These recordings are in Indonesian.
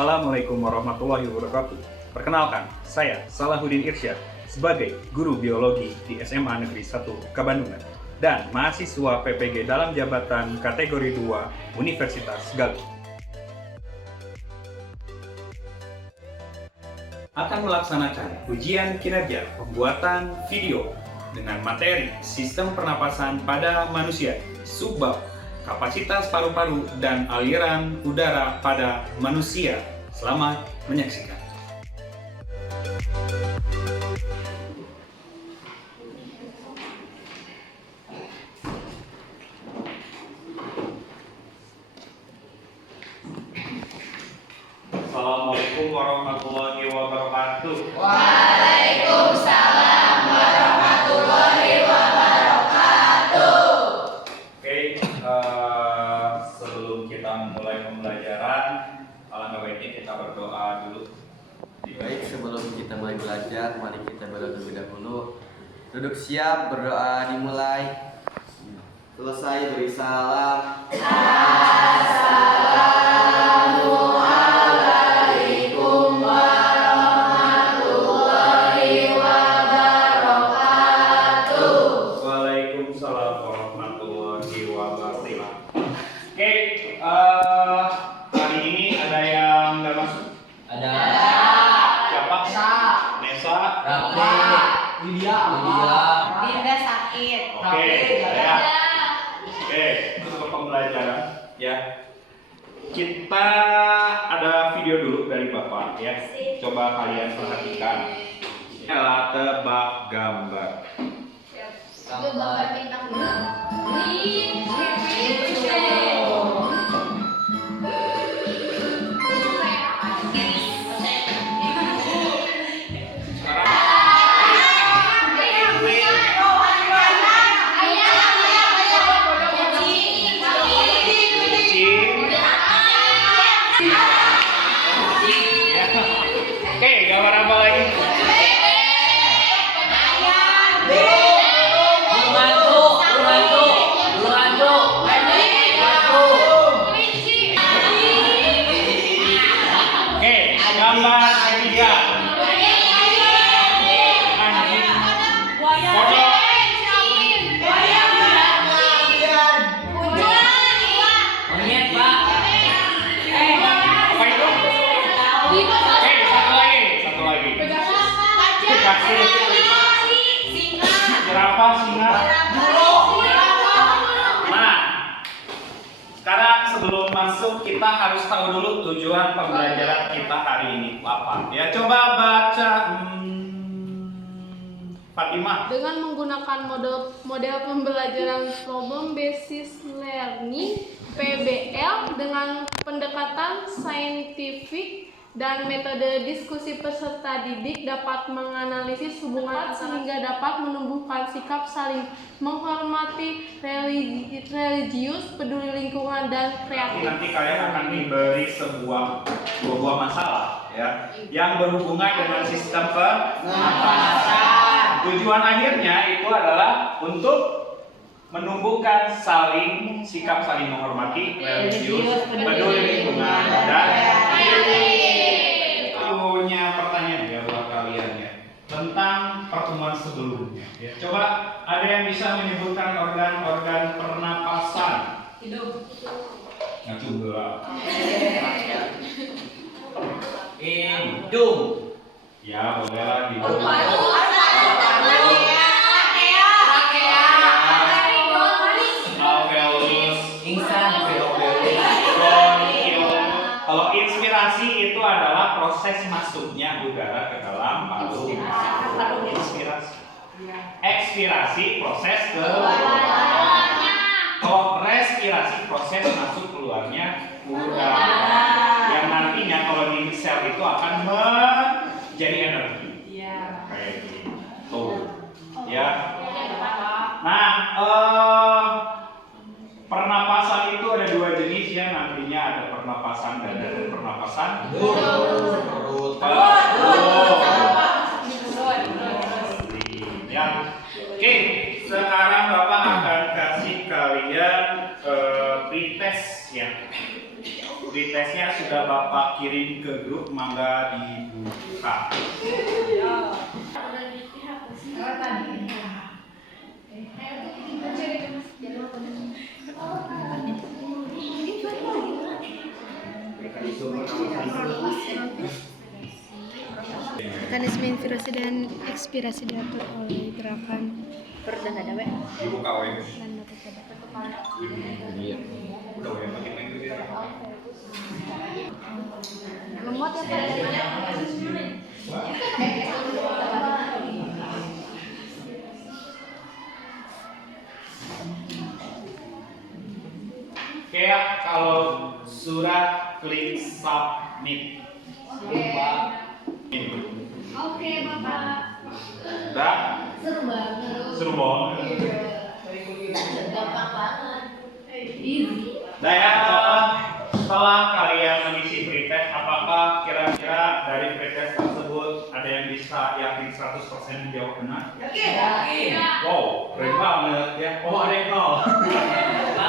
Assalamualaikum warahmatullahi wabarakatuh. Perkenalkan, saya Salahuddin Irsyad sebagai guru biologi di SMA Negeri 1 Kabandungan dan mahasiswa PPG dalam jabatan kategori 2 Universitas Galuh. Akan melaksanakan ujian kinerja pembuatan video dengan materi sistem pernapasan pada manusia, subbab, kapasitas paru-paru, dan aliran udara pada manusia. Selamat menyaksikan. Assalamualaikum warahmatullahi wabarakatuh. Waalaikumsalam warahmatullahi wabarakatuh. Oke, sebelum kita memulai pembelajaran, alangkah baiknya kita berdoa dulu. Baik, sebelum kita mulai belajar, mari kita berdoa terlebih dahulu. Duduk siap, berdoa dimulai. Selesai beri salam. Assalamualaikum warahmatullahi wabarakatuh. Waalaikumsalam warahmatullahi wabarakatuh. Oke, hari ini ada yang nggak masuk? Ada Siapa? Nesa. Lydia. Dinda sakit. Oke, ya. Oke, untuk pembelajaran ya. Kita ada video dulu dari Bapak ya. Coba kalian perhatikan. Ini adalah tebak gambar. Itu gambar bintang biru. Oke, gambar apa lagi? Oke, gambar ketiga. Anjing. Kodok. Apa itu? Oke, satu lagi. Kasih. Jerapah, singa. Nah, sekarang sebelum masuk kita harus tahu dulu tujuan pembelajaran kita hari ini apa. Ya, coba baca Fatimah. Dengan menggunakan model pembelajaran problem basis learning PBL dengan pendekatan saintifik dan metode diskusi peserta didik dapat menganalisis hubungan sehingga dapat menumbuhkan sikap saling menghormati, religius, peduli lingkungan, dan kreatif. Nanti kalian akan diberi sebuah masalah ya yang berhubungan dengan sistem pernapasan. Tujuan akhirnya itu adalah untuk menumbuhkan sikap saling menghormati, religius, peduli lingkungan, dan kreatif. Punya pertanyaan ya buat kalian ya tentang pertemuan sebelumnya. Ya, coba ada yang bisa menyebutkan organ-organ pernapasan? Hidung. Nah, coba. Hidung. Ya, bolehlah di alveolus, Insan. bronkiol. Kalau inspirasi itu adalah proses masuknya udara ke dalam paru. Inspirasi. Ekspirasi proses keluar. Kalau respirasi proses masuk keluarnya udara. Yang nantinya kalau di sel itu akan menjadi energi. Kayak gitu. Ya. Nah, pernapasan itu ada dua jenis ya, nantinya ada pernapasan dada dan pernapasan perut. Ya. Oke, sekarang Bapak akan kasih kalian pretest ya. pretestnya sudah Bapak kirim ke grup, mangga dibuka. Mekanisme inspirasi dan ekspirasi diatur oleh gerakan Dibuka weh. dan metode. Udah weh, makin lagi dia. Lemot ya Pak? Oke ya, kalau sudah klik submit. Oke, Bapak. Udah? Seru banget. Seru banget. Gampang banget. Easy. Nah ya, setelah kalian mengisi pretest, apakah kira-kira dari pretest tersebut ada yang bisa yakin 100% menjawab benar? Yakin. Wow, keren banget ya. Oh, ada yang nol.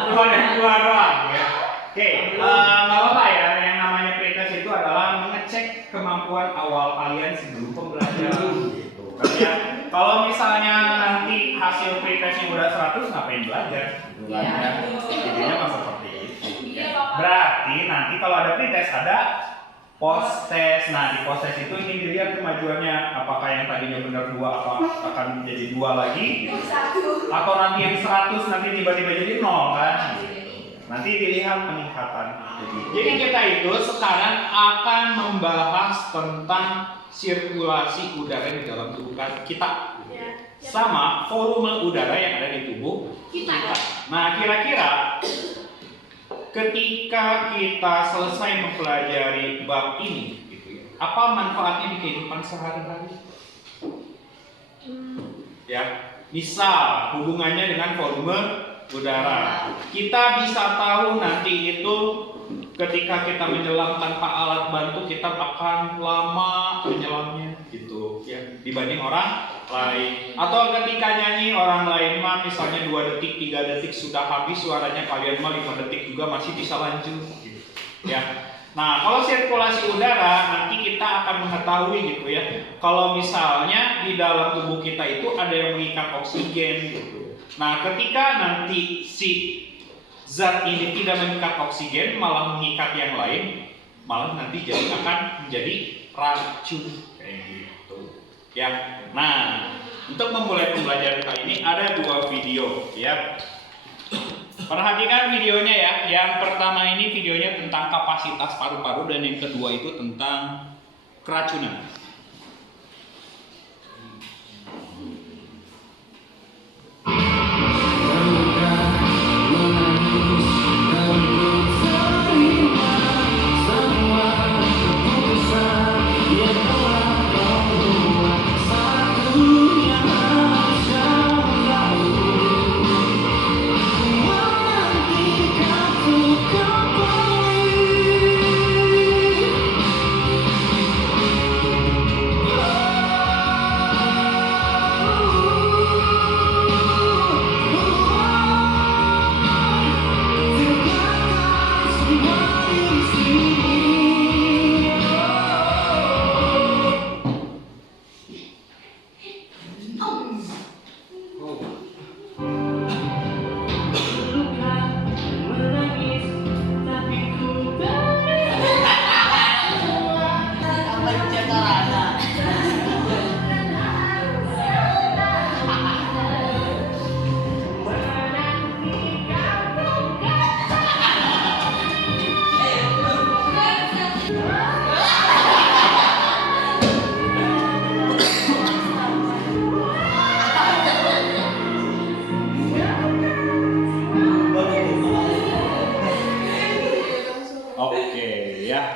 Cuma ada yang dua doang ya. Oke, nggak apa-apa ya. Yang namanya pretest itu adalah mengecek kemampuan awal kalian sebelum pembelajaran. Gitu. Ya, kalau misalnya nanti hasil pretestnya udah 100, ngapain belajar? Intinya mah seperti itu. Berarti nanti kalau ada pretest ada post test. Nah, di post test itu ini dilihat kemajuannya, apakah yang tadinya benar 2 apa akan menjadi 2 lagi, atau nanti yang 100 nanti tiba-tiba jadi 0 kan. Nanti dilihat peningkatan. Jadi kita itu sekarang akan membahas tentang sirkulasi udara di dalam tubuh kita. Sama volume udara yang ada di tubuh kita. Nah, kira-kira ketika kita selesai mempelajari bab ini, gitu ya, apa manfaatnya di kehidupan sehari-hari? Ya, misal hubungannya dengan volume udara. Kita bisa tahu nanti itu ketika kita menyelam tanpa alat bantu kita akan lama menyelamnya gitu ya dibanding orang lain. Atau ketika nyanyi orang lain mah misalnya 2 detik, 3 detik sudah habis suaranya, kalian mah 5 detik juga masih bisa lanjut gitu. Ya. Nah, kalau sirkulasi udara nanti kita akan mengetahui gitu ya. Kalau misalnya di dalam tubuh kita itu ada yang mengikat oksigen gitu. Nah, ketika nanti si zat ini tidak mengikat oksigen, malah mengikat yang lain, malah nanti akan menjadi racun kayak gitu. Ya. Nah, untuk memulai pembelajaran kali ini ada 2 video ya. Perhatikan videonya ya. Yang pertama ini videonya tentang kapasitas paru-paru dan yang kedua itu tentang keracunan.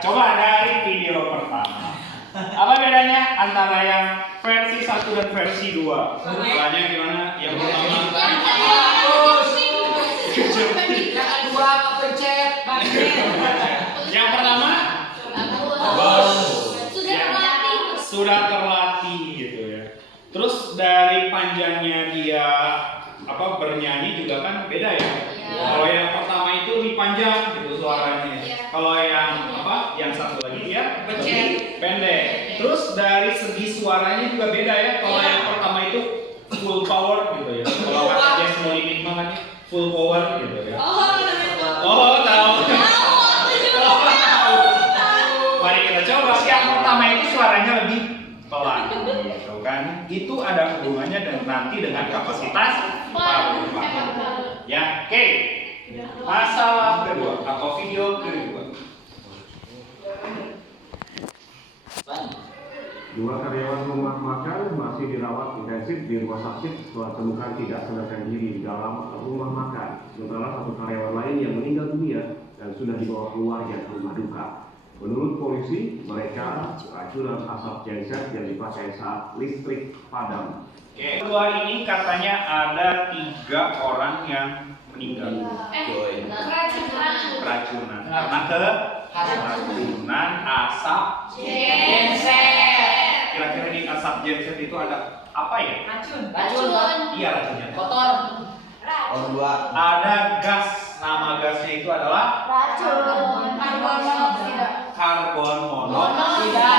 Coba dari video pertama. Apa bedanya antara yang versi 1 dan versi 2? Caranya gimana? Yang pertama Yang kedua kepencet. Yang pertama sudah terlatih gitu ya. Terus dari panjangnya dia bernyanyi juga kan beda ya. Kalau yang pertama itu lebih panjang gitu suaranya. Kalau yang apa? Yang satu lagi dia Becek. pendek. Terus dari segi suaranya juga beda ya. Kalau yang pertama itu full power gitu ya. Kalau kata Jazz Molly Enigma kan full power gitu ya. Oh, tahu. Mari kita coba. Yang pertama itu suaranya lebih pelan gitu kan. Itu ada hubungannya nanti dengan kapasitas paru-paru. Ya, oke. Masalah kedua atau video kedua. Dua karyawan rumah makan masih dirawat intensif di rumah sakit setelah temukan tidak sadarkan diri di dalam rumah makan. Sementara satu karyawan lain yang meninggal dunia dan sudah dibawa keluarga ke rumah duka. Menurut polisi, mereka keracunan asap genset yang dipakai saat listrik padam. Oke, kedua ini katanya ada 3 orang yang meninggal keracunan karena keracunan asap genset. Kira-kira di asap genset itu ada apa ya? Racun. Iya, racunnya. Kotor. Ada gas, nama gasnya itu adalah karbon monoksida.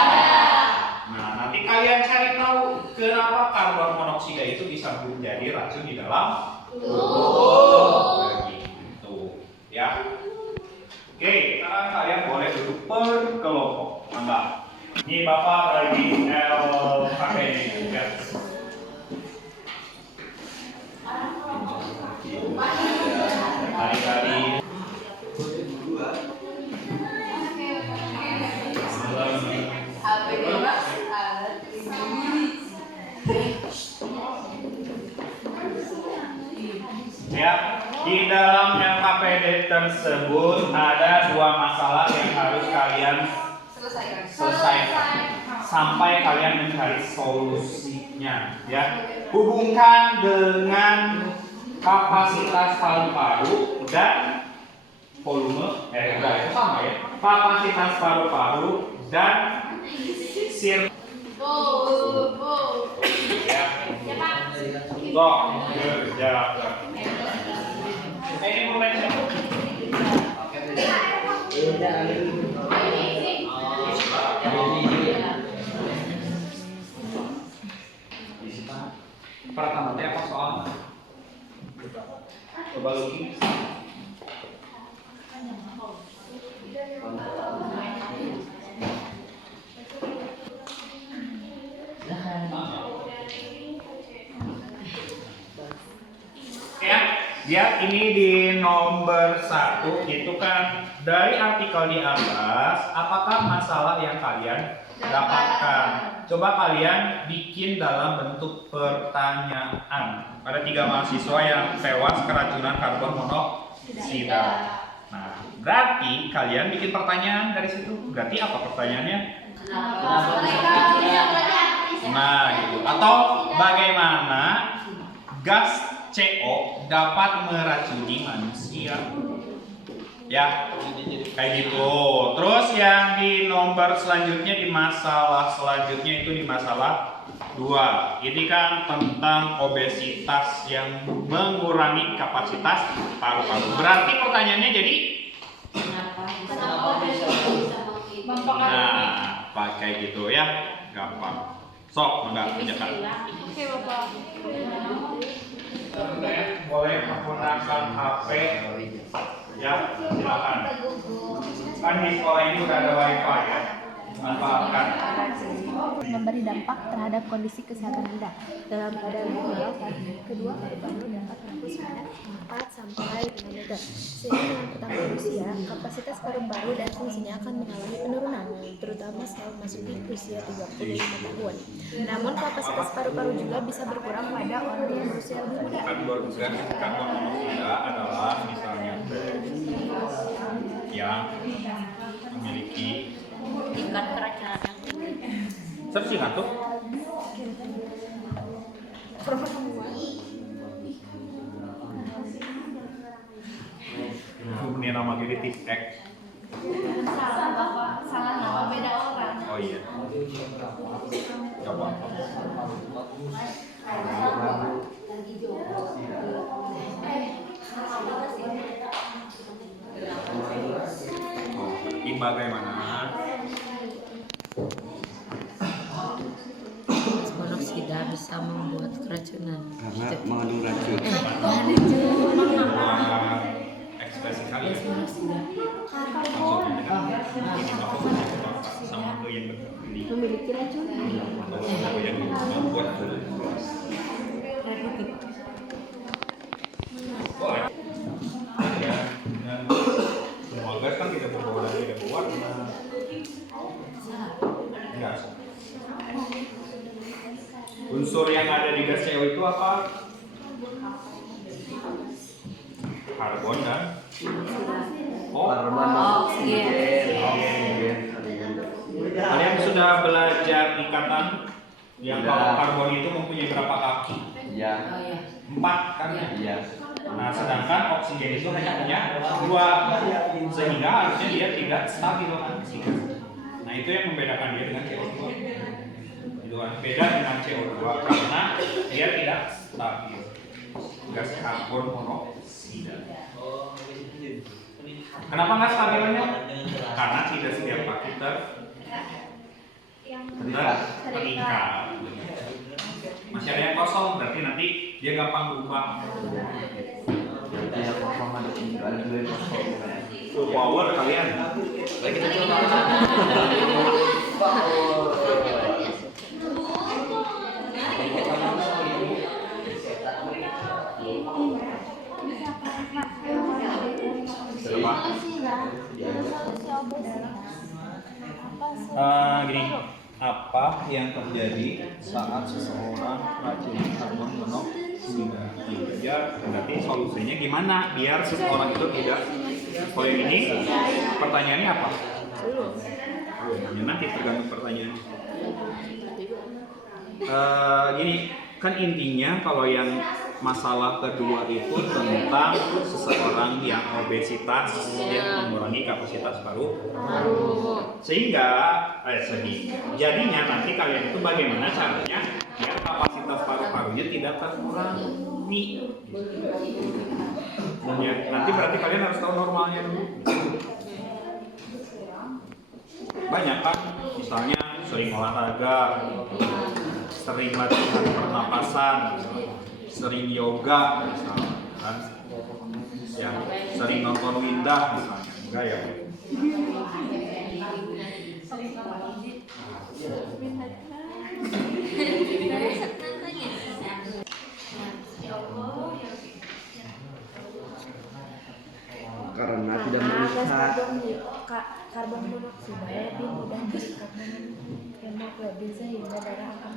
Nah, nanti kalian cari tahu kenapa karbon monoksida itu bisa menjadi racun di dalam tubuh. Begitu, ya. Oke, sekarang kalian boleh duduk per kelompok. Mangga. Ini Bapak lagi pakai gas. Kali-kali. Ya, di dalam LKPD tersebut ada 2 masalah yang harus kalian selesaikan sampai kalian mencari solusinya. Ya, hubungkan dengan kapasitas paru-paru dan volume, itu sama ya. Kapasitas paru-paru dan sirkulasi. Ya, kerja. Ini momennya. Pertama apa soalnya? Coba lukis. Ya, ini di nomor 1 itu kan dari artikel di atas, apakah masalah yang kalian dapatkan? Coba kalian bikin dalam bentuk pertanyaan. Ada 3 mahasiswa yang tewas keracunan karbon monoksida. Nah, berarti kalian bikin pertanyaan dari situ. Berarti apa pertanyaannya? Nah, gitu. Atau bagaimana gas CO dapat meracuni manusia? Ya, kayak gitu. Terus yang di nomor selanjutnya, di masalah selanjutnya itu di masalah 2. Ini kan tentang obesitas yang mengurangi kapasitas paru-paru. Berarti pertanyaannya jadi nah, pakai gitu ya, gampang. Sok, enggak kerjakan. Oke, Bapak. Boleh menggunakan HP. Ya, silakan. Kan di sekolah ini udah ada wifi ya. Manfaatkan. Memberi dampak terhadap kondisi kesehatan Anda. Dalam keadaan normal, kedua paru-paru dapat menempuh sebanyak 4 sampai 5 meter. Sehingga dengan pertambahan usia, kapasitas paru-paru dan fungsinya akan mengalami penurunan, terutama setelah memasuki usia 35 tahun. Namun kapasitas paru-paru juga bisa berkurang pada orang yang berusia lebih muda. Karbon monoksida adalah misalnya yang memiliki tingkat keracunan yang tinggi. searching tuh. Ini nama genetik X. Salah Bapak, salah nama beda orang. Oh iya. Coba. bagaimana? Gas monoksida bisa membuat keracunan. Karena mengandung racun. Ekspresi kalian. Gas monoksida Maksudnya ini maksudnya sama ke yang berbeda. Memiliki racun. Atau yang membuat boleh. Ya, dan semua gas kan tidak berbawa dan tidak berwarna. Gas. Unsur yang ada di gas CO itu apa? Karbon dan Karbon oksigen. Kalian sudah belajar ikatan yang Sudah. kalau karbon itu mempunyai berapa kaki? Ya. Oh ya. 4 kan? Iya. Nah, sedangkan oksigen itu hanya punya 2, sehingga harusnya dia tidak stabil kan? Nah, itu yang membedakan dia dengan CO2. Itu kan beda dengan CO2 karena dia tidak stabil. Gas karbon monoksida. Kenapa nggak stabilnya? Karena tidak setiap kaki terikat. Masih ada yang kosong, berarti nanti dia gampang berubah. Berarti yang kosong ada dua yang kosong. Full power kalian. Lagi kita coba. Gini, apa yang terjadi saat seseorang keracunan karbon monoksida? Ya, berarti solusinya gimana biar seseorang itu tidak? Kalau yang ini pertanyaannya apa? Ya, nanti tergantung pertanyaannya. Gini, kan intinya kalau yang masalah kedua itu tentang seseorang yang obesitas yang mengurangi kapasitas paru. Sehingga jadinya nanti kalian itu bagaimana caranya biar kapasitas paru-parunya tidak terkurangi. Ya, nanti berarti kalian harus tahu normalnya dulu. Banyak kan, misalnya sering olahraga, sering latihan pernapasan, sering yoga misalnya, kan? Ya, sering nonton Windah misalnya, enggak ya? Karena tidak melihat. Karbon monoksida lebih mudah terikat dengan hemoglobin sehingga darah akan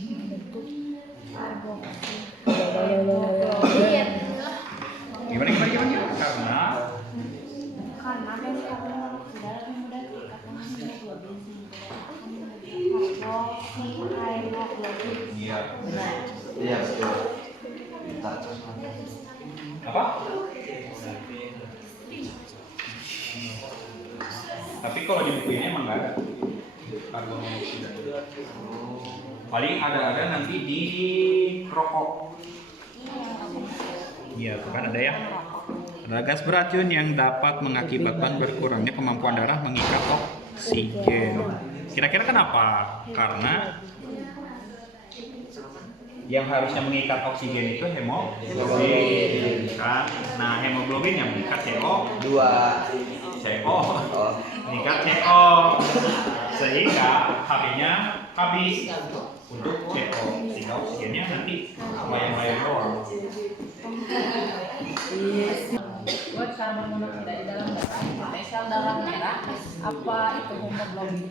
membentuk karboksi. Gimana? Karena karbon monoksida lebih mudah terikat dengan hemoglobin sehingga darah akan membentuk karboksi. iya. Iya betul. Bentar. Apa? Tapi kalau di buku ini emang nggak ada karbon monoksida. Paling ada nanti di rokok. Iya, tuh kan ada ya. Ada gas beracun yang dapat mengakibatkan berkurangnya kemampuan darah mengikat oksigen. Kira-kira kenapa? Karena yang harusnya mengikat oksigen itu hemoglobin kan. Nah, hemoglobin yang mengikat CO2 mengikat CO sehingga Hb-nya habis untuk CO sehingga oksigennya nanti melayang-layang doang. Buat karbon monoksida di dalam darah, sel darah merah, apa itu hemoglobin?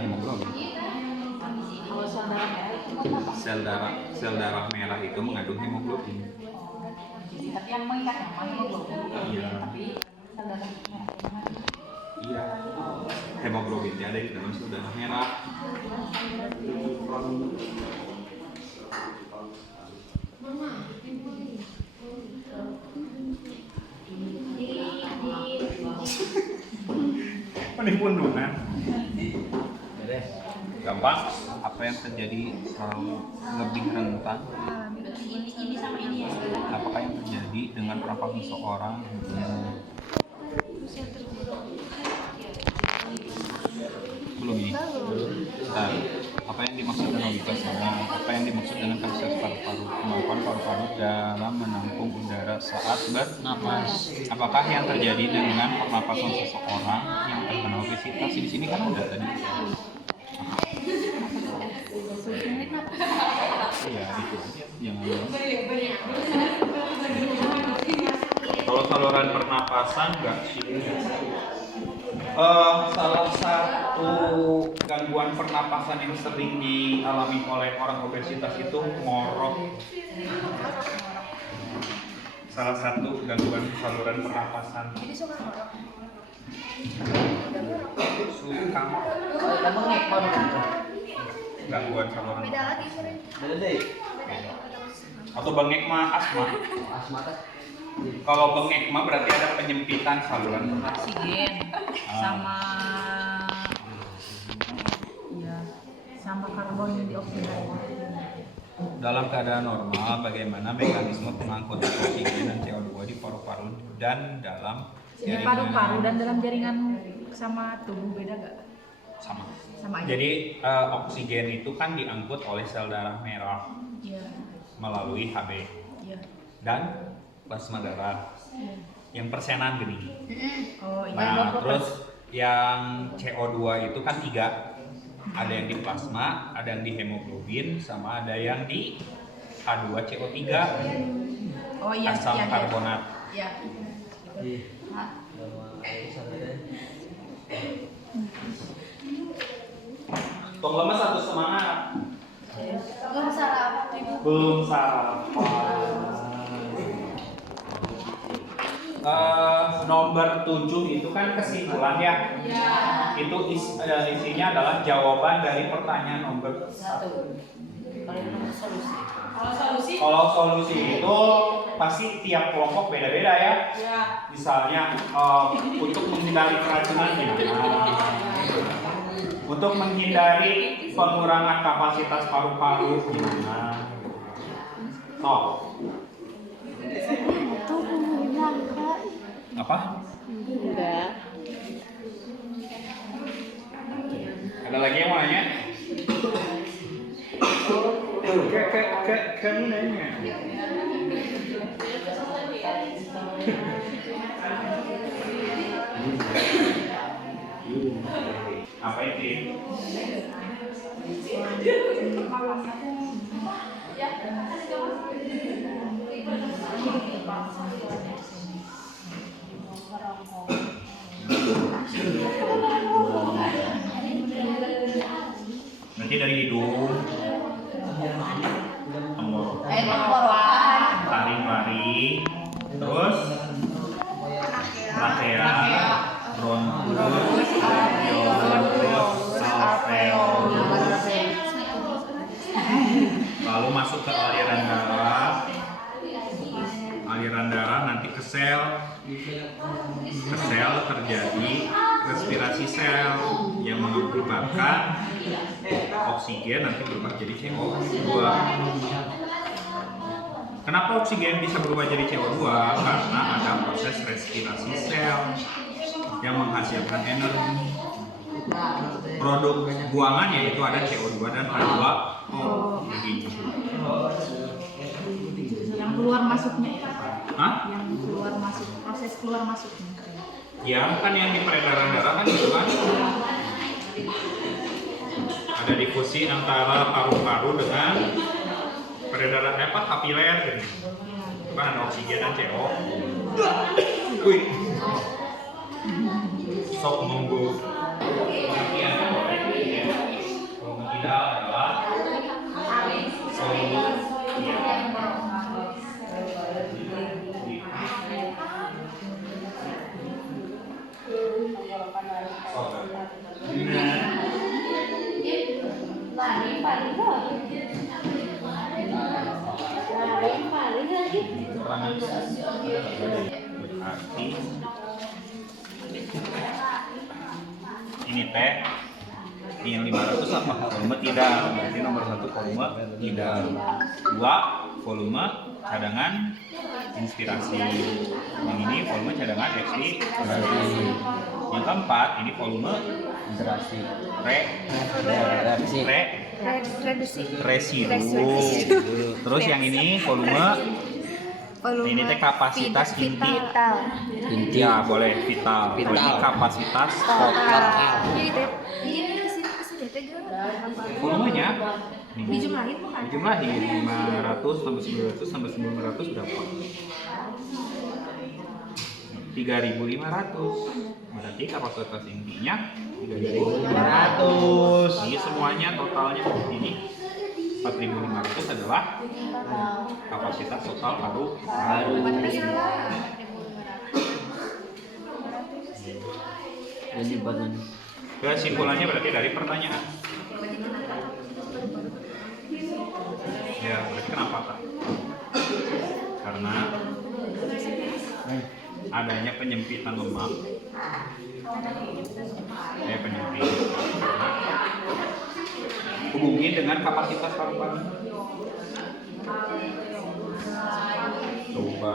Hemoglobin. Kalau sel darah merah itu apa? Sel darah merah itu mengandung hemoglobin. Tapi yang mengikat hemoglobin. Iya. Tapi sel darah merah itu mana? Iya. Hemoglobin ada di dalam sel darah merah. Penimbunan. Gampang. Apa yang terjadi selalu lebih rentan? Apakah yang terjadi dengan apabila seseorang belum ini? Nah, apa yang dimaksud dengan vipassana? Apa yang dimaksud dengan kapasitas paru-paru? Kemampuan paru-paru dalam menampung udara saat bernapas. Apakah yang terjadi dengan pernapasan seseorang yang terkena obesitas? Di sini kan ada tadi. Iya, itu aja. Jangan lupa. Kalau saluran pernapasan enggak sih. Salah satu gangguan pernapasan yang sering dialami oleh orang obesitas itu ngorok. Salah satu gangguan saluran pernapasan. Jadi suka ngorok. Suka Kamu ngekor. gangguan saluran. Beda lagi sering. Beda deh. Atau bengek mah asma. Asma kan. Kalau bengek mah berarti ada penyempitan saluran pernapasan. Oksigen sama ya sama karbon dioksida. Dalam keadaan normal, bagaimana mekanisme pengangkutan oksigen dan CO2 di paru-paru dan dalam Di paru-paru dan dalam jaringan sama tubuh beda gak? sama. Sama aja. Jadi oksigen itu kan diangkut oleh sel darah merah Iya. melalui Hb Iya. dan plasma darah yang persenan gini. Oh, iya. Nah, terus yang CO2 itu kan 3. Ada yang di plasma, ada yang di hemoglobin, sama ada yang di H2CO3. Oh iya, Asam iya, iya. karbonat. Iya. Tong lemas satu semangat. Belum sarapan ibu. Belum sarapan. Nomor 7 itu kan kesimpulan ya. Itu isinya adalah jawaban dari pertanyaan nomor 1. Kalau solusi itu pasti tiap kelompok beda-beda ya. Misalnya untuk menghindari keracunan gimana? Untuk menghindari pengurangan kapasitas paru-paru gimana? Itu bilang Kak. Apa? Enggak. Ada lagi yang mau nanya? Kamu nanya. Apa itu? Nanti dari hidung, Tenggorokan. taring-taring, terus trachea, bronkus, alveolus, alveolus, lalu masuk ke aliran darah nanti ke sel terjadi respirasi sel yang mengakibatkan oksigen nanti berubah jadi CO2. Kenapa oksigen bisa berubah jadi CO2? Karena ada proses respirasi sel yang menghasilkan energi. Produk buangannya itu ada CO2 dan H2O. Begitu. Yang keluar masuknya itu. Hah? Yang keluar masuk, proses keluar masuknya. Ya kan yang di peredaran darah kan itu kan ada difusi antara paru-paru dengan peredaran kapiler gitu. Itu kan ada oksigen dan CO. Wih. Sok monggo. Pengertiannya boleh ya. Kalau tidak adalah solusi. Berarti ini teh yang 500 apa volume tidak, berarti nomor 1 volume tidak, 2 volume cadangan inspirasi. Yang ini volume cadangan ekspirasi. Yang keempat ini volume Interaksi. reaksi. Reduksi. Residu. Terus yang ini volume ini teh kapasitas inti. Vital. Inti. Ya boleh vital. Kalau ini kapasitas total. Ini kesini teh Volumenya dijumlahin bukan? dijumlahin 500 tambah 900 tambah 900 berapa? 3.500. Berarti kapasitas intinya 3.500. Ini semuanya totalnya ini 4.500 adalah kapasitas total paru-paru. Ini badan. Kesimpulannya berarti dari pertanyaan. Ya, berarti kenapa Kak? Karena adanya penyempitan lemak. Penyempit. Hubungi dengan kapasitas paru-paru. Coba.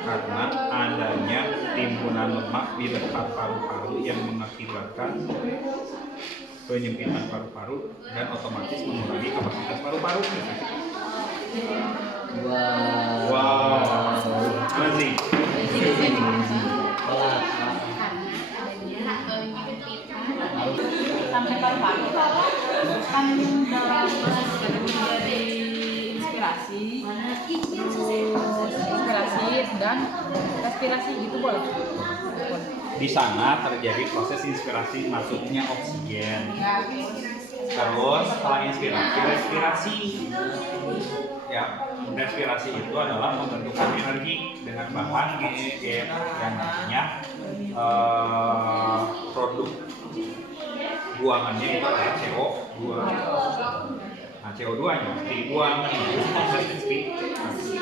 Karena adanya timbunan lemak di dekat paru-paru yang mengakibatkan penyempitan paru-paru dan otomatis mengurangi kapasitas paru-paru. Wow. Amazing. Sampai paru-paru kan dalam dari inspirasi dan respirasi gitu boleh. Di sana terjadi proses inspirasi masuknya oksigen. Terus setelah inspirasi, respirasi. Ya, respirasi itu adalah pembentukan energi dengan bahan GEG yang namanya produk buangannya itu adalah CO2. Nah, CO2-nya dibuang proses inspirasi.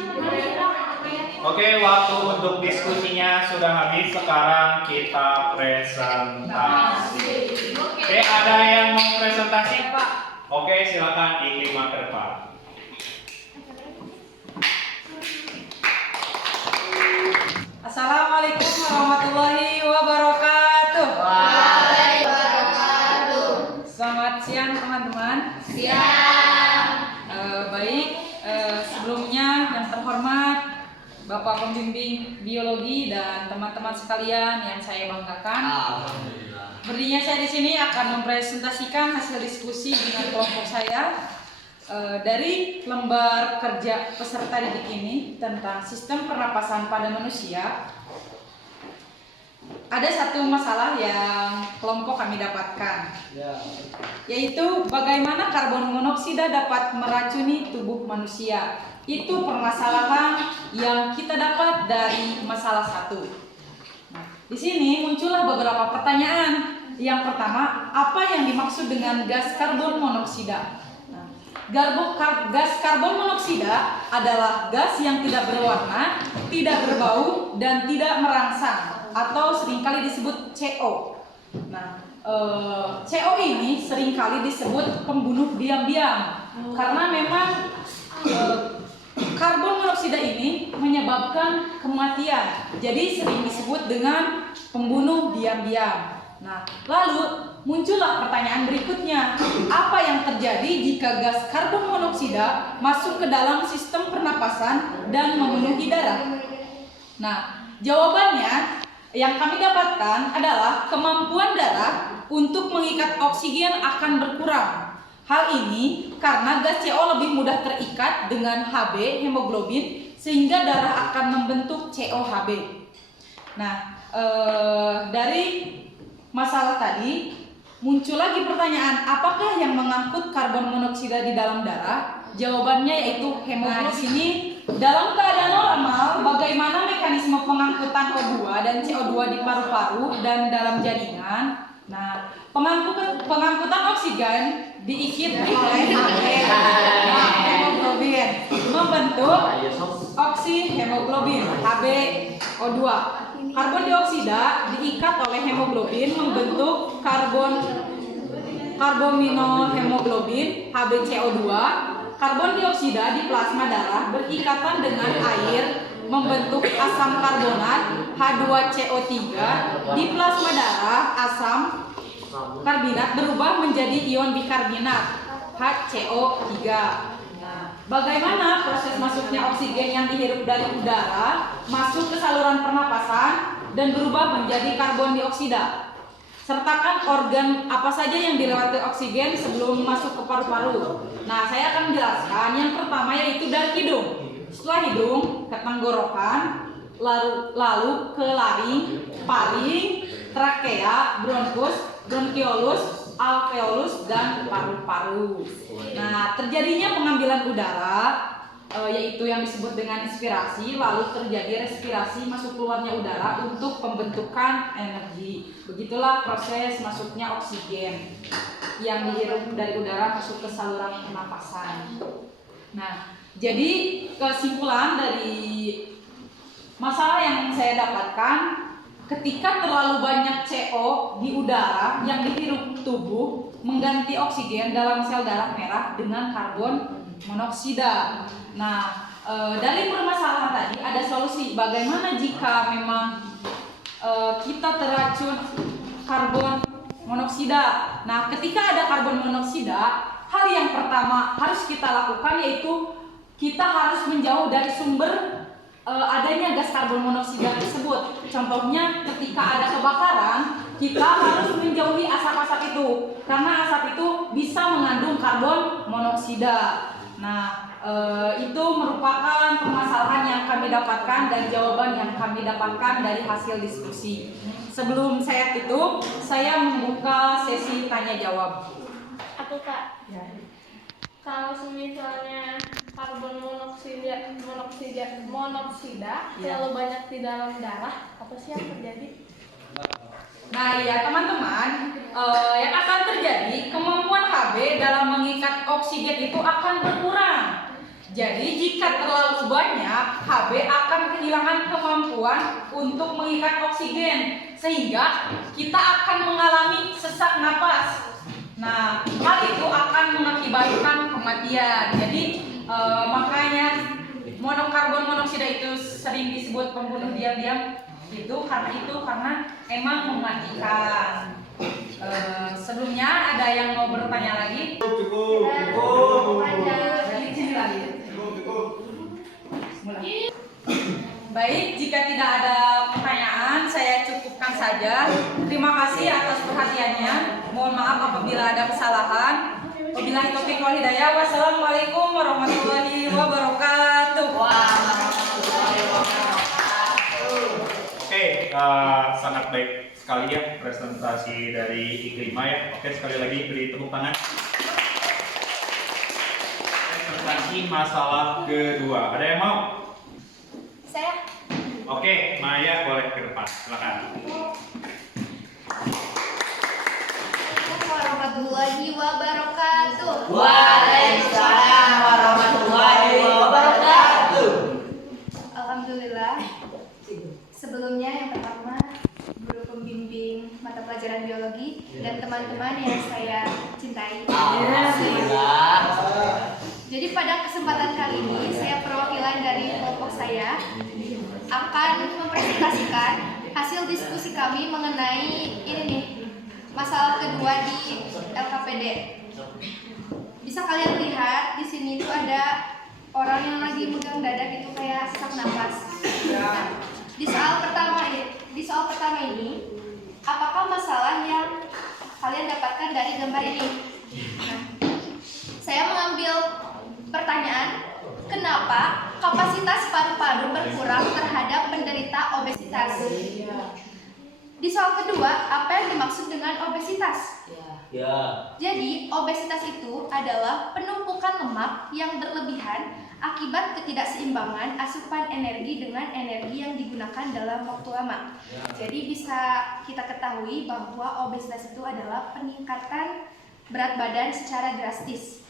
Oke, waktu untuk diskusinya sudah habis. Sekarang kita presentasi. Oke, ada yang mau presentasi? Oke, silakan Iklima ke depan. Assalamualaikum warahmatullahi wabarakatuh. Selamat siang teman-teman. Baik, sebelumnya yang terhormat Bapak Pembimbing Biologi dan teman-teman sekalian yang saya banggakan. Berdirinya saya di sini akan mempresentasikan hasil diskusi dengan kelompok saya dari lembar kerja peserta didik ini tentang sistem pernapasan pada manusia. Ada satu masalah yang kelompok kami dapatkan, yaitu bagaimana karbon monoksida dapat meracuni tubuh manusia. Itu permasalahan yang kita dapat dari masalah 1. Nah, di sini muncullah beberapa pertanyaan. Yang pertama, apa yang dimaksud dengan gas karbon monoksida? Nah, gas karbon monoksida adalah gas yang tidak berwarna, tidak berbau, dan tidak merangsang, atau seringkali disebut CO. Nah, CO ini seringkali disebut pembunuh diam-diam karena memang karbon monoksida ini menyebabkan kematian, jadi sering disebut dengan pembunuh diam-diam. Nah, lalu muncullah pertanyaan berikutnya, apa yang terjadi jika gas karbon monoksida masuk ke dalam sistem pernapasan dan memenuhi darah? Nah, jawabannya yang kami dapatkan adalah kemampuan darah untuk mengikat oksigen akan berkurang. Hal ini karena gas CO lebih mudah terikat dengan Hb, hemoglobin, sehingga darah akan membentuk COHb. Nah, dari masalah tadi muncul lagi pertanyaan, apakah yang mengangkut karbon monoksida di dalam darah? Jawabannya yaitu hemoglobin. Di sini dalam keadaan normal, bagaimana mekanisme pengangkutan O2 dan CO2 di paru-paru dan dalam jaringan? Nah, pengangkutan oksigen diikuti oleh hemoglobin membentuk oksihemoglobin HbO2. Karbon dioksida diikat oleh hemoglobin membentuk karbaminohemoglobin HbCO2. Karbon dioksida di plasma darah berikatan dengan air membentuk asam karbonat H2CO3. Di plasma darah asam karbonat berubah menjadi ion bikarbonat HCO3. Nah, bagaimana proses masuknya oksigen yang dihirup dari udara masuk ke saluran pernapasan dan berubah menjadi karbon dioksida? Sertakan organ apa saja yang dilewati oksigen sebelum masuk ke paru-paru. Nah, saya akan menjelaskan. Yang pertama yaitu dari hidung. Setelah hidung ke tenggorokan, lalu ke laring, paring, trakea, bronkus, bronkiolus, alveolus, dan paru-paru. Nah, terjadinya pengambilan udara yaitu yang disebut dengan inspirasi, lalu terjadi respirasi, masuk keluarnya udara untuk pembentukan energi. Begitulah proses masuknya oksigen yang dihirup dari udara masuk ke saluran pernapasan. Nah, jadi kesimpulan dari masalah yang saya dapatkan, ketika terlalu banyak CO di udara yang dihirup tubuh mengganti oksigen dalam sel darah merah dengan karbon monoksida. Nah, dari permasalahan tadi ada solusi. Bagaimana jika memang kita terracun karbon monoksida? Nah, ketika ada karbon monoksida, hal yang pertama harus kita lakukan yaitu kita harus menjauh dari sumber adanya gas karbon monoksida tersebut. Contohnya ketika ada kebakaran, kita harus menjauhi asap-asap itu karena asap itu bisa mengandung karbon monoksida. Nah, itu merupakan permasalahan yang kami dapatkan dan jawaban yang kami dapatkan dari hasil diskusi. Sebelum saya tutup, saya membuka sesi tanya jawab. Aku Kak, kalau misalnya karbon monoksida terlalu banyak di dalam darah, apa sih yang terjadi? Nah ya teman-teman, yang akan terjadi kemampuan Hb dalam mengikat oksigen itu akan berkurang. Jadi jika terlalu banyak, Hb akan kehilangan kemampuan untuk mengikat oksigen sehingga kita akan mengalami sesak napas. Nah, hal itu akan mengakibatkan kematian. Jadi makanya karbon monoksida itu sering disebut pembunuh diam-diam. Karena emang mematikan. Sebelumnya ada yang mau bertanya lagi? Cukup. Baik, jika tidak ada pertanyaan, saya cukupkan saja. Terima kasih atas perhatiannya. Mohon maaf apabila ada kesalahan. Wabillahi taufiq wal hidayah. Wassalamualaikum warahmatullahi wabarakatuh. Oke, sangat baik sekali ya presentasi dari Iklimah ya. Oke, sekali lagi beri tepuk tangan. Presentasi masalah kedua. Ada yang mau? Saya. Oke, Maya boleh ke depan. Silakan. Assalamualaikum warahmatullahi wabarakatuh. Waalaikumsalam warahmatullahi wabarakatuh. Alhamdulillah. Sebelumnya yang pertama, guru pembimbing mata pelajaran biologi dan teman-teman yang saya cintai. Alhamdulillah. Jadi pada kesempatan kali ini saya perwakilan dari kelompok saya akan mempresentasikan hasil diskusi kami mengenai ini nih, masalah kedua di LKPD. Bisa kalian lihat di sini tuh ada orang yang lagi megang dada gitu kayak sesak napas. Nah, di soal pertama ini, apakah masalah yang kalian dapatkan dari gambar ini? Nah, saya mengambil pertanyaan, kenapa kapasitas paru-paru berkurang terhadap penderita obesitas? Di soal kedua, apa yang dimaksud dengan obesitas? Jadi, obesitas itu adalah penumpukan lemak yang berlebihan akibat ketidakseimbangan asupan energi dengan energi yang digunakan dalam waktu lama. Jadi bisa kita ketahui bahwa obesitas itu adalah peningkatan berat badan secara drastis.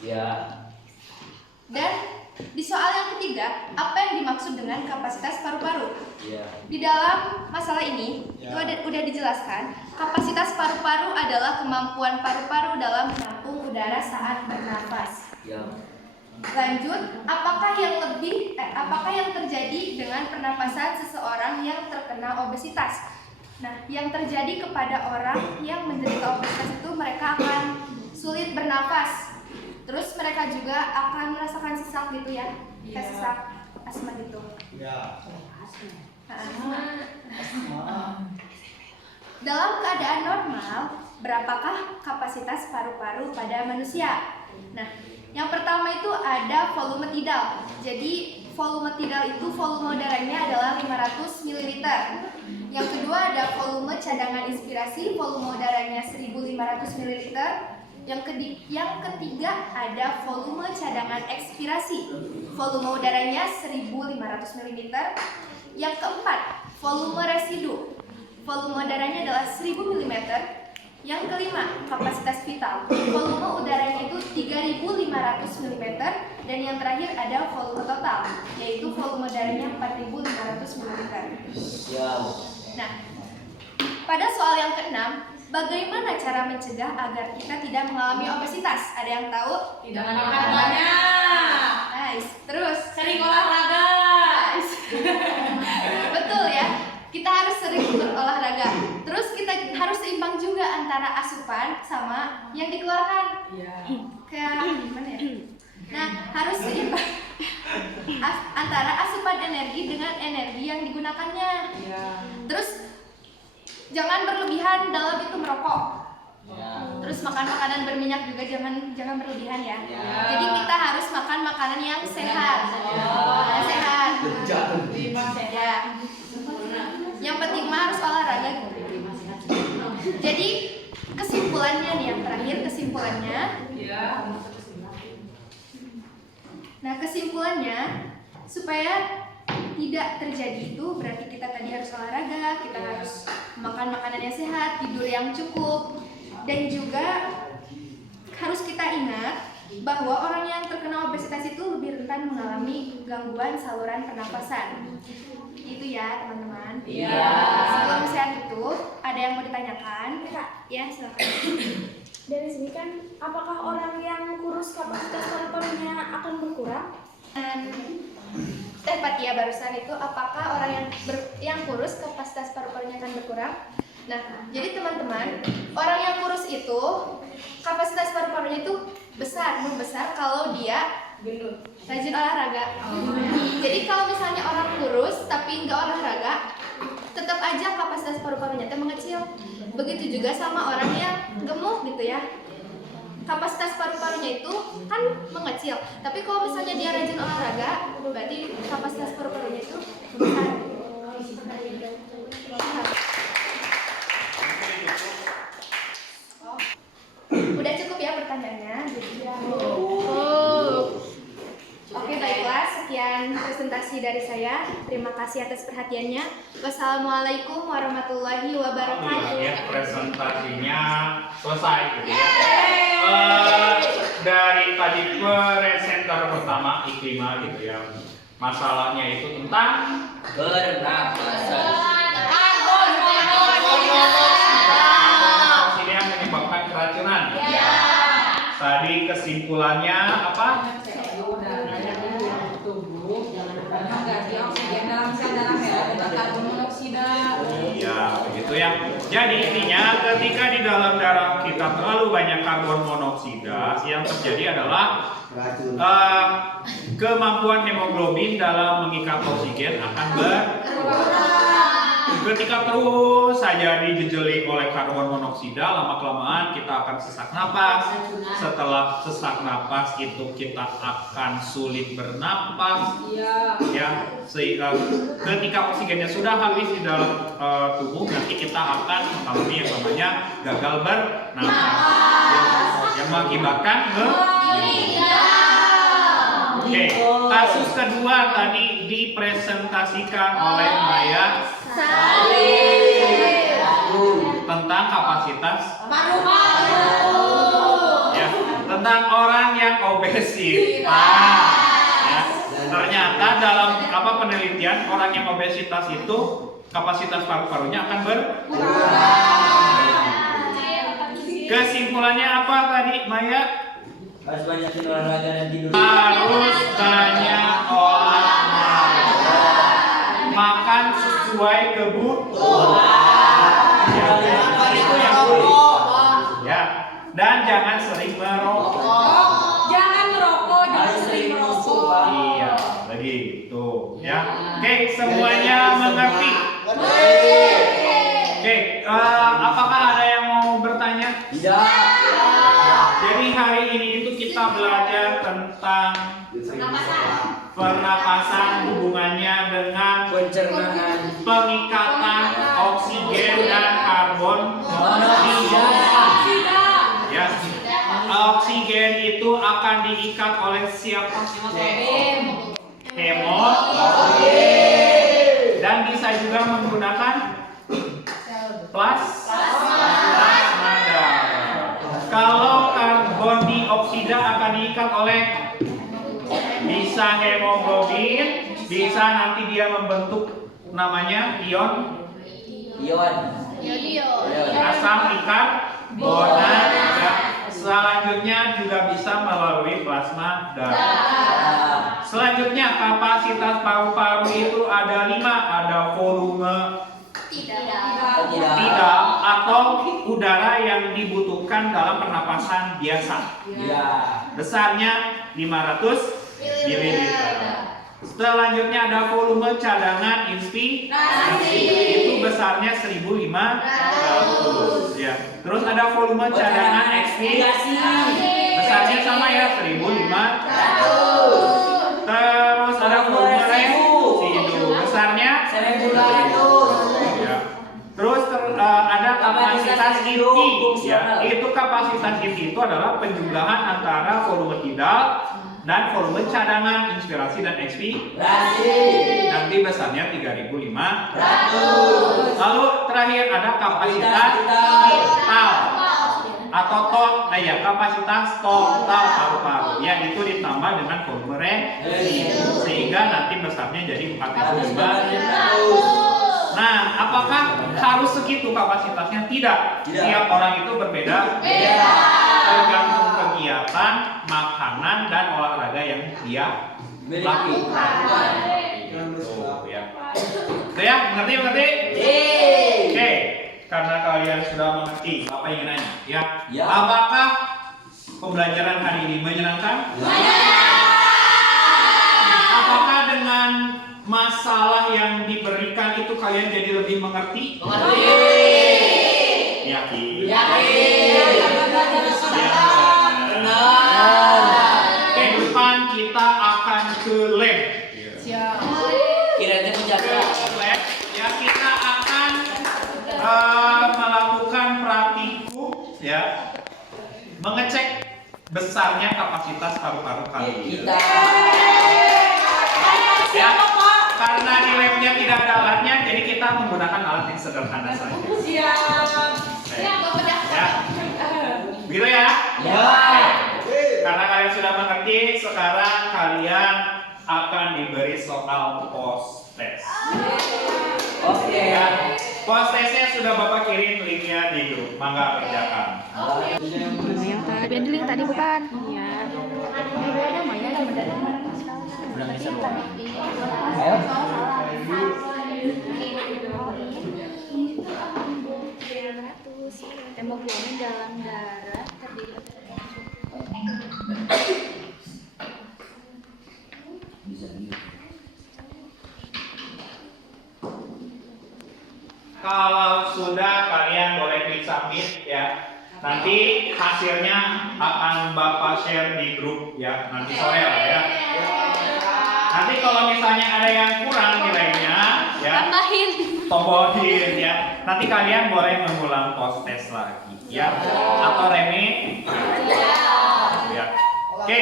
Dan Di soal yang ketiga, apa yang dimaksud dengan kapasitas paru-paru? Iya. Di dalam masalah ini, itu udah dijelaskan, kapasitas paru-paru adalah kemampuan paru-paru dalam menampung udara saat bernafas. Iya. Lanjut, apakah yang terjadi dengan pernapasan seseorang yang terkena obesitas? Nah, yang terjadi kepada orang yang menderita obesitas itu mereka akan sulit bernafas. Terus mereka juga akan merasakan sesak gitu ya, kayak sesak asma gitu. Ya. Dalam keadaan normal, berapakah kapasitas paru-paru pada manusia? Nah, yang pertama itu ada volume tidal. Jadi volume tidal itu volume udaranya adalah 500 ml. Yang kedua ada volume cadangan inspirasi, volume udaranya 1500 ml. Yang ketiga ada volume cadangan ekspirasi, volume udaranya 1500 ml. Yang keempat, volume residu, volume udaranya adalah 1000 mm. Yang kelima, kapasitas vital, volume udaranya itu 3500 mm. Dan yang terakhir ada volume total, yaitu volume udaranya 4500 ml. Nah, pada soal yang keenam, bagaimana cara mencegah agar kita tidak mengalami obesitas? Ada yang tahu? Tidak makan banyak. Nice. Terus Sering olahraga. Nice. Betul ya. Kita harus sering berolahraga. Terus kita harus seimbang juga antara asupan sama yang dikeluarkan. Iya. Kayak gimana ya? Nah, harus seimbang antara asupan energi dengan energi yang digunakannya. Iya. Terus jangan berlebihan dalam itu merokok. Ya. Terus makan makanan berminyak juga jangan berlebihan ya. Ya. Jadi kita harus makan makanan yang sehat. Yang sehat. Ya. Yang penting mah harus olahraga gitu. Jadi kesimpulannya nih, yang terakhir kesimpulannya. Iya. Nah, kesimpulannya supaya tidak terjadi itu berarti kita tadi harus olahraga, kita harus makan makanan yang sehat, tidur yang cukup, dan juga harus kita ingat bahwa orang yang terkena obesitas itu lebih rentan mengalami gangguan saluran pernapasan. Itu ya teman-teman. Iya. Sebelum sehat itu ada yang mau ditanyakan? Ya silakan. Dari sini kan, apakah orang yang kurus kapasitas paru-parunya akan berkurang? Tepat ya barusan itu, apakah orang yang kurus kapasitas paru-parunya akan berkurang? Nah, jadi teman-teman, orang yang kurus itu kapasitas paru-parunya itu membesar kalau dia rajin olahraga. Jadi kalau misalnya orang kurus tapi nggak olahraga, tetap aja kapasitas paru-parunya mengecil. Begitu juga sama orang yang gemuk gitu ya. Kapasitas paru-parunya itu kan mengecil, tapi kalau misalnya dia rajin olahraga, berarti kapasitas paru-parunya itu besar. Udah cukup ya pertanyaannya. Oke, baiklah, sekian presentasi dari saya. Terima kasih atas perhatiannya. Wassalamualaikum warahmatullahi wabarakatuh. Ya, presentasinya selesai gitu ya. Dari tadi presenter pertama Iklima gitu ya. Masalahnya itu tentang Bernapasan. ini yang menyebabkan keracunan. Tadi kesimpulannya apa? Tubuh mengganti oksigen dalam sel darah dengan karbon monoksida. Iya, begitu ya. Jadi intinya ketika di dalam darah kita terlalu banyak karbon monoksida, yang terjadi adalah kemampuan hemoglobin dalam mengikat oksigen akan berkurang. Ketika terus saja dijejeli oleh karbon monoksida, lama-kelamaan kita akan sesak napas. Setelah sesak napas itu kita akan sulit bernapas. Ya, ketika oksigennya sudah habis di dalam tubuh, nanti kita akan mengalami yang namanya gagal bernapas, yang mengakibatkan Oke, kasus kedua tadi dipresentasikan oleh Maya tentang kapasitas Paru-paru. ya, tentang orang yang obesitas ya. Ternyata dalam penelitian orang yang obesitas itu kapasitas paru-parunya akan Kesimpulannya apa tadi, Maya? Harus banyakin olahraga dan tidur. Harus banyak olahraga. Makan sesuai kebutuhan. Itu yang boleh. Ya. Dan jangan sering merokok. Jangan merokok, jangan Harus sering sering merokok. merokok. Iya, begitu ya. Oke, semuanya mengerti? Oke, apakah ada yang mau bertanya? Tidak. Jadi hari ini itu kita belajar tentang pernapasan, hubungannya dengan Pencernaan. pengikatan oksigen dan karbon Monoksida. ya. Oksigen itu akan diikat oleh siapa? Hemoglobin. Dan bisa juga menggunakan plasma darah. Kalau karbon dioksida akan diikat oleh bisa hemoglobin, bisa nanti dia membentuk namanya ion Ion. asam bikarbonat. Ya. Selanjutnya juga bisa melalui plasma darah. Selanjutnya kapasitas paru-paru itu ada 5, ada volume tidak atau udara yang dibutuhkan dalam pernapasan biasa. Iya. Besarnya 500 ml. Selanjutnya ada volume cadangan inspirasi. Itu besarnya 1500 ya. Terus ada volume cadangan ekspirasi. Besarnya sama ya 1500. Terus ada volume residu. Besarnya 1200. ya. Terus ada kapasitas inti ya. Itu kapasitas inti itu adalah penjumlahan antara volume tidal dan volume cadangan inspirasi dan ekspirasi. Nanti besarnya 3500. Lalu terakhir ada kapasitas total atau kapasitas total paru-paru yang itu ditambah dengan volume residu sehingga nanti besarnya jadi 4500. Nah, apakah harus segitu kapasitasnya? Tidak. Tiap orang itu berbeda. Tergantung kegiatan, makanan, dan olahraga yang dia lakukan. Tuh, ya. Itu ya, mengerti? Oke, karena kalian sudah mengerti, apa yang nanya? Ya. Ya. Apakah pembelajaran hari ini menyenangkan? Apakah dengan masalah yang diberikan itu kalian jadi lebih mengerti? Yakin? Oke, depan kita akan ke lab. Kiranya penjaga. Lab, ya kita akan melakukan praktikum, ya, mengecek besarnya kapasitas paru-paru kalian. Kita. Ya, karena di labnya tidak ada alatnya, jadi kita menggunakan alat yang sederhana saja. Ya, begitu ya? Ya. Oke. Karena kalian sudah mengerti, sekarang kalian akan diberi soal post test. Oke. Ya, post testnya sudah Bapak kirim linknya di grup, mangga kerjakan. Yang tadi ada link tadi bukan? Iya. Ada Maya yang dari mana? Ayo. Hemoglobin dalam darah terdiri Kalau sudah kalian boleh klik submit ya. Nanti hasilnya akan Bapak share di grup ya, nanti sore lah ya. Nanti kalau misalnya ada yang kurang nilainya ya, tombolin ya. Nanti kalian boleh mengulang post test lagi ya, atau remit ya. Oke.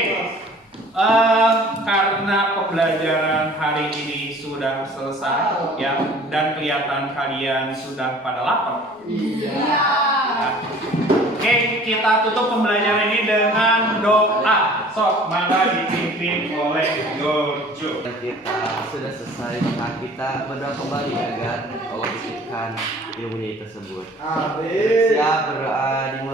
Karena pembelajaran hari ini sudah selesai ya, dan kelihatan kalian sudah pada lapar. Ya. Oke, kita tutup pembelajaran ini dengan doa. Sok, mangga dipimpin. dipimpin oleh Yojo. Kita sudah selesai, maka kita berdoa kembali agar Allah berikan ilmunya tersebut. Siap berdoa dimulai.